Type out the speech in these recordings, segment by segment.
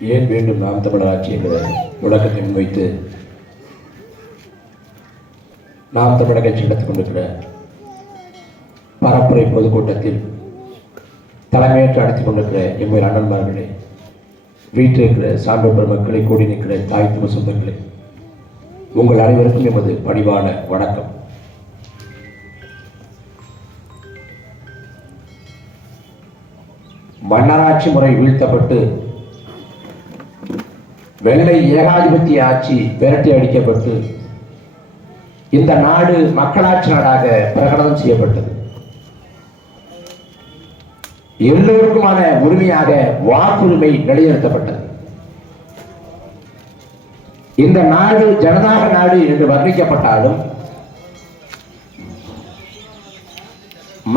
ஏன் வேண்டும் நாம் தமிழர் ஆட்சி என்கிற முழக்கத்தை முன்வைத்து நாம் தமிழக கட்சி நடத்திக் கொண்டிருக்கிற பரப்புரை பொதுக்கூட்டத்தில் தலைமையேற்று நடத்திக் கொண்டிருக்கிற எம்மை அண்ணன்மார்களே வீட்டில் இருக்கிற சான்றோர் பெருமக்களை கூடி நிற்கிற தாய் தும சொந்தங்களே உங்கள் அனைவருக்கும் எமது பணிவான வணக்கம். மன்னராட்சி முறை வீழ்த்தப்பட்டு வேலை ஏகாதிபத்திய ஆட்சி விரட்டி அடிக்கப்பட்டு இந்த நாடு மக்களாட்சி நாடாக பிரகடனம் செய்யப்பட்டது. எல்லோருக்குமான உரிமையாக வாக்குரிமை நிலைநிறுத்தப்பட்டது. இந்த நாடு ஜனநாயக நாடு என்று வர்ணிக்கப்பட்டாலும்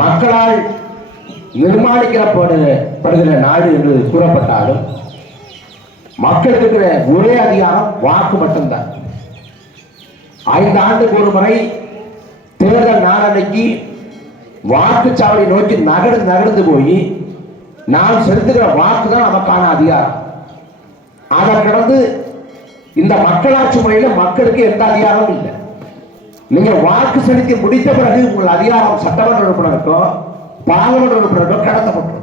மக்களால் நிர்மாணிக்கப்படுகிற நாடு என்று கூறப்பட்டாலும் மக்களுக்கு இருக்கிற ஒரே அதிகாரம் வாக்கு மட்டும்தான். ஐந்து ஆண்டுக்கு ஒரு முறை தேர்தல் நாளன்னைக்கு வாக்குச்சாவடி நோக்கி நகர்ந்து நகர்ந்து போய் நாம் செலுத்துகிற வாக்கு தான் நமக்கான அதிகாரம். அதை கடந்து இந்த மக்களாட்சி முறையில் மக்களுக்கு எந்த அதிகாரமும் இல்லை. நீங்க வாக்கு செலுத்தி முடித்த பிறகு உங்கள் அதிகாரம் சட்டமன்ற உறுப்பினருக்கோ பாராளுமன்ற உறுப்பினருக்கோ கடத்தப்பட்டு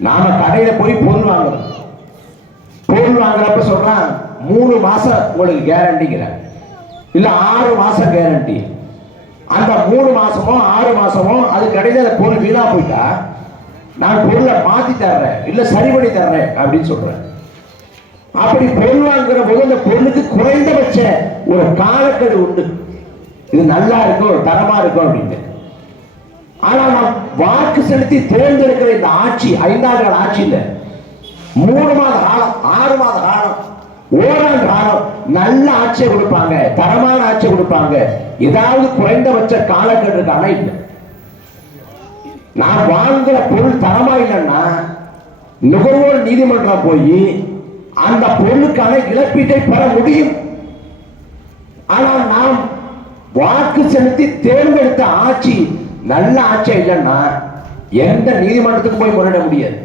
நாம கடையில போய் பொருள் வாங்குறோம் பொருள் வாங்குறப்ப சொல்றான் மூணு மாசம் உங்களுக்கு கேரண்டிங்கிற இல்ல ஆறு மாசம் கேரண்டி அந்த மூணு மாசமோ ஆறு மாசமோ அது கடையில அந்த பொருள் வீணா போயிட்டா நான் பொருளை மாத்தி தர்றேன் இல்ல சரி பண்ணி தர்றேன் அப்படின்னு சொல்றேன். அப்படி பொருள் வாங்குற போது அந்த பொருளுக்கு குறைந்தபட்ச ஒரு காலக்கெடு உண்டு. இது நல்லா இருக்கும் தரமா இருக்கும் அப்படின்னு ஆனா நாம் வாக்கு செலுத்தி தேர்ந்தெடுக்கிற இந்த ஆட்சி ஐந்தாண்டு கால ஆட்சி இல்ல. மூணு மாத காலம் ஆறு மாத காலம் ஓராண்டு காலம் நல்ல ஆட்சியை கொடுப்பாங்க தரமான ஆட்சியை கொடுப்பாங்க. ஏதாவது குறைந்தபட்ச காலக்கெடு இருக்கானா இல்ல. நான் வாங்குற பொருள் தரமா இல்லைன்னா நுகர்வோர் நீதிமன்றம் போய் அந்த பொருளுக்கான இழப்பீட்டை பெற முடியும். ஆனால் நாம் வாக்கு செலுத்தி தேர்ந்தெடுத்த ஆட்சி நல்ல ஆட்சியா இல்லைன்னா எந்த நீதிமன்றத்துக்கு போய் முறையிட முடியாது.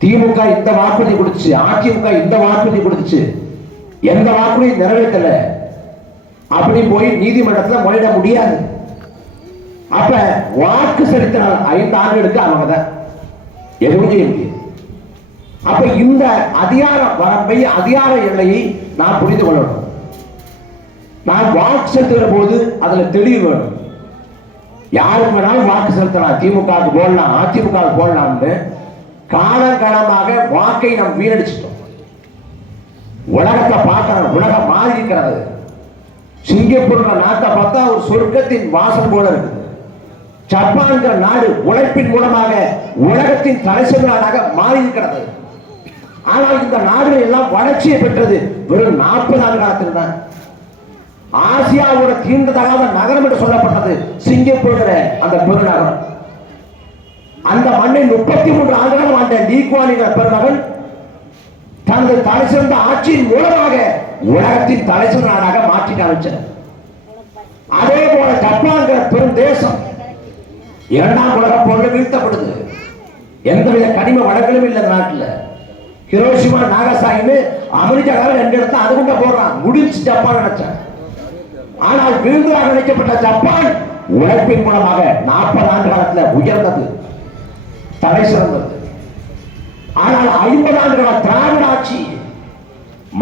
திமுக இந்த வாக்குறுதி கொடுத்துச்சு அதிமுக இந்த வாக்குறுதி கொடுத்துச்சு. எந்த வாக்குறுதி நிறைவேற்றல. அப்படி போய் நீதிமன்றத்தில் முறையிட முடியாது. அப்ப வாக்கு செலுத்தின ஐந்து ஆண்டுகளுக்கு அவங்க தான். எதுவும் செய்ய முடியாது. அப்ப இந்த அதிகார வரம்பை அதிகார எல்லையை நான் புரிந்து கொள்ளணும். நான் வாக்கு செலுத்துகிற போது அதுல தெளிவு வேணும். யாருக்கு வேணாலும் வாக்கு செலுத்தலாம். திமுகவுக்கு போடலாம் அதிமுகவுக்கு போடலாம்னு காலங்காலமாக வாக்கை நாம் வீணடிச்சிட்டோம். உலகத்தை பார்க்கிறோம் உலகம் மாறி இருக்கிறது சிங்கப்பூர்ல நாட்டை பார்த்தா ஒரு சொர்க்கத்தின் வாசம் போல இருக்கு. ஜப்பான்கிற நாடு உழைப்பின் மூலமாக உலகத்தின் தலைசிறு நாடாக மாறி இருக்கிறது ஆனால் இந்த நாடுகள் எல்லாம் வளர்ச்சியை பெற்றது வெறும் நாற்பது ஆண்டு காலத்தில் தான் ஆசியாவோட தீண்டத்தகாத நகரம் என்று சொல்லப்பட்டது சிங்கப்பூர் அந்த பெருநகரம். அந்த மண்ணில் முப்பத்தி மூன்று ஆண்டுகள் வாழ்ந்த லீக்வானிங்கிற பெருமகன் தனது தலை சிறந்த ஆட்சியின் மூலமாக உலகத்தின் தலை சிறந்த நாடாக மாற்றி அமைச்சர். அதே போல ஜப்பான்கிற பெரும் தேசம் இரண்டாம் உலக பொருள் வீழ்த்தப்படுது எந்தவித கனிம வளங்களும் இல்லை நாட்டில். ஹிரோஷிமா நாகசாயின்னு அமெரிக்காவில் ரெண்டு இடத்த அது கொண்ட போடுறான் முடிஞ்சு ஜப்பான் நினைச்சேன். ஆனால் விருதுராக நினைக்கப்பட்ட ஜப்பான் உழைப்பின் மூலமாக நாற்பது ஆண்டு காலத்துல உயர்ந்தது. தலை சிறந்தது. ஆனால் ஐம்பது ஆண்டு கால திராவிட ஆட்சி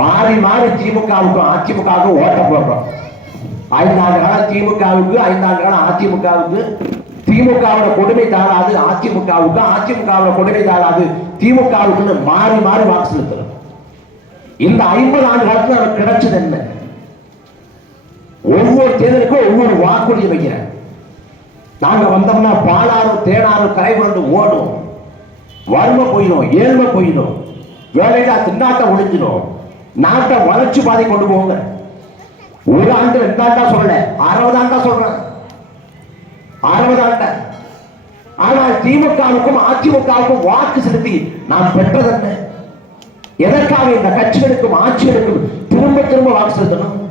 மாறி மாறி திமுகவுக்கும் அதிமுகவுக்கும் ஓட்ட போடுறோம். ஐந்தாண்டு காலம் திமுகவுக்கு ஐந்தாண்டு காலம் அதிமுகவுக்கு திமுகவோட கொடுமை தாராது அதிமுகவுக்கு அதிமுகவோட கொடுமை தாராது திமுகவுக்குன்னு மாறி மாறி வாக்கு செலுத்துறோம். இந்த ஐம்பது ஆண்டு காலத்துல கிடைச்சது என்ன? ஒவ்வொரு தேர்தலுக்கும் ஒவ்வொரு வாக்குறுதி வைக்கிறேன். நாங்க வந்தோம்னா பாலாறு தேனாறு கரை புரண்டு ஓடும் வறுமை போயிடும் ஏழ்மை போயிடும். வேலையில திண்டாட்டம் ஒழிஞ்சிடும். நாட்டை வளர்ச்சி பாதை கொண்டு போங்க. ஒரு ஆண்டு ரெண்டாண்டா சொல்லல. அறுபது ஆண்டா சொல்றேன். அறுபது ஆண்டா. ஆனால் திமுகவுக்கும் அதிமுகவுக்கும் வாக்கு செலுத்தி நாம் பெற்றதென்ன? எதற்காக இந்த கட்சிகளுக்கும் ஆட்சிகளுக்கும் திரும்ப திரும்ப வாக்கு செலுத்தணும்?